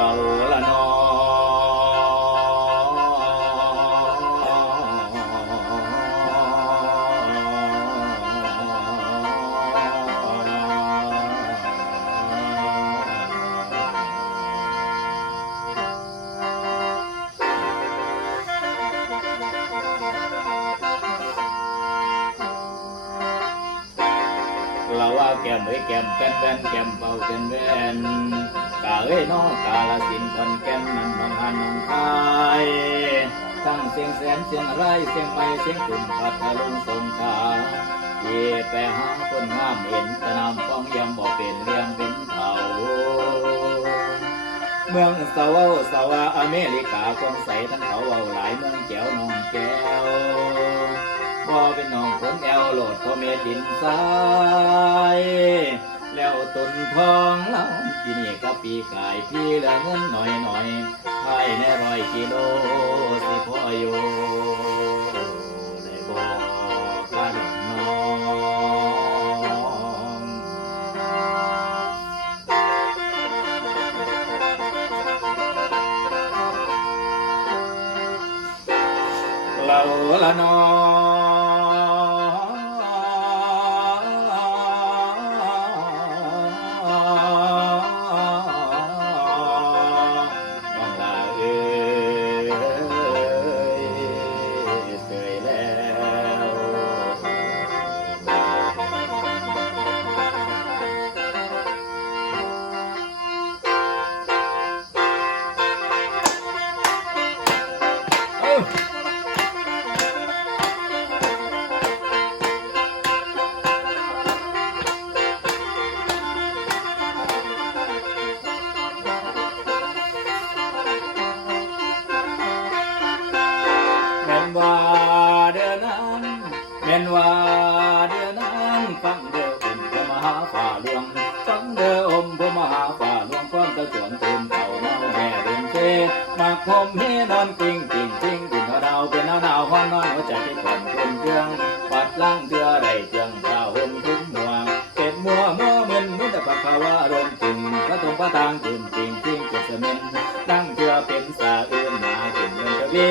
lâu la nó. Lâu kèm với kèm pen pen kèm vào kèm bên. เบาเป็นแว่นกาเอ้ยน้องกาลสินคนแก้มนั่นน้องหันน้องคายทั้งเสียงแสนเสียงไรเสียงไม่เสียงตุ่มพัดทะลุงสงขาเย่ไปหาคนงามเห็นตะนำฟ้องยำบอกเป็นเรียงเป็นเขาเมืองสาวาสาวาอเมริกาความใสทั้งเขาเวาหลายเมืองแก้วน้องแก้วบ่เป็นน้องคนแอวโหลดพ่อเมดินทรายแล้วตุนทองเล่า ปีกายพี่เหละเงินหน่อยหน่อยภายในร้อยกิโลสิพ่ออยู่ได้บอกกันน้องเราละนอ มาคมเฮนอนกิ่งกิ่งกิ่งกิ่งดาวเป็นดาดาวห้อนนอนหัวใจที่คนคนเครื่องปัดล่างเดือได้เจียงข้าห่มทุกมัวเป็ดมัวมัวมึนมิแต่ปักขาวารมจึงพระตรงพระทางจึงจริงจริงเกิดเสม็นตั้งเถือเป็นสาอื่นมาถึงเงินกะวี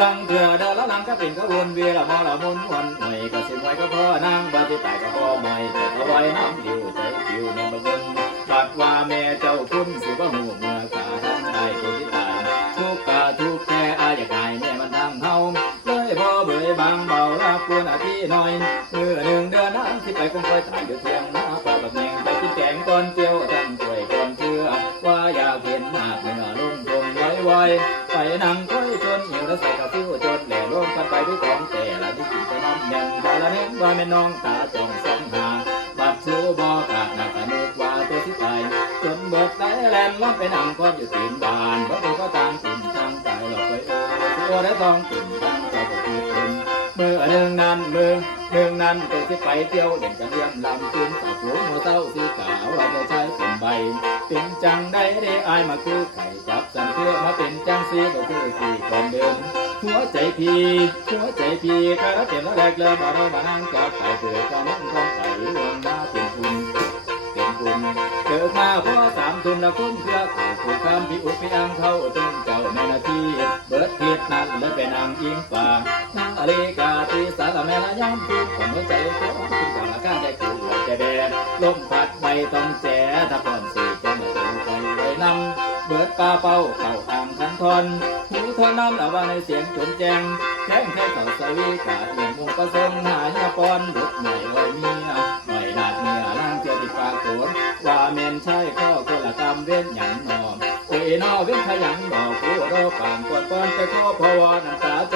ลังเถื่อเดาละลังก็เป็นก็วนเวียละมอละมุนวันหน่วยก็สิมวยก็พ่อนางบาดที่ตายก็พ่อหมวยแต่ก็ไว้น้ำดิวใจดิวในบะบุญบัดว่าแม่เจ้าคุณสิว่าหูเมื่อกาทำได้ตัวที่ คงคอยตายอยู่เทียงนาปลาแบบแมงไปกินแกงก่อนเจียวทั้งถ้วยก่อนเชื่อว่าอยากเห็นหน้าเนื้อลุ่งทงไว้ไวไปนั่งค่อยจนหิวแล้วใส่กระซิวจนแหล่ร่วมกันไปด้วยของแต่ละที่กินไปน้ำยังบาละเน้นว่าแม่น้องตาจ้องสองหาบัดชูบอกาดหนักกะนึกว่าตัวที่ตายจนเบิดไหลแลนล้อมไปนั่งก็อยู่ตีนบานเพราะตัวก็ตามติ่นตั้งใจหลอกไปโอ้ตัวได้ทองติ่นตั้งใจก็คือคน มือหนึ่องนั้นมือหนึ่องนั้นตัวที่ไปเที่ยวเด่นกันเยี่ยมลำจุนตาหัวหัวเต้าสีขาวว่าจะใช้เป็นใบเป็นจังได้ได้อายมาคือไข่จับสันเพื่อมาเป็นจังสีก็คือสี่คนเดิมหัวใจพี่หัวใจพี่กระเก็บแล้วแรกเริ่มมาเรามานั่งกับไข่เถือกันนั้นของไข่รวมมาเป็นคุณเป็นคุณเกิดมาพราะสามทุนละคุ้มเพื่อขู่ขู่คำพี่อุดพี่อังเข้าตึงเจ้าในนาทีเบิดเทียดนั้นเลยเป็นอังอิงฟ้า นาฬิกาที่สารแม่ละย้ำพูดคนหัวใจของคุณก่อนละก้านใจขู่หัวใจแดงลมพัดใบต้องแจ๋ถ้าก่อนสีจะมาถึงใจไว้นำเบิดปลาเป้าเข่าอ่างคันทอนหูทอนน้ำละว่าในเสียงจนแจงแข้งแค่เข่าสวีกาเอียงมุงประสงหาญาปอนดุดหน่อยไว้เมียหน่อยนาดเมียล่างเจอที่ปากโขนว่าเมนใช่ข้อคนละกรรมเว้นหยังนอมโอ้ยนอเว้นขยันบอกผู้รอปานกวดป้อนไปทั่วพวาน้ำตาจ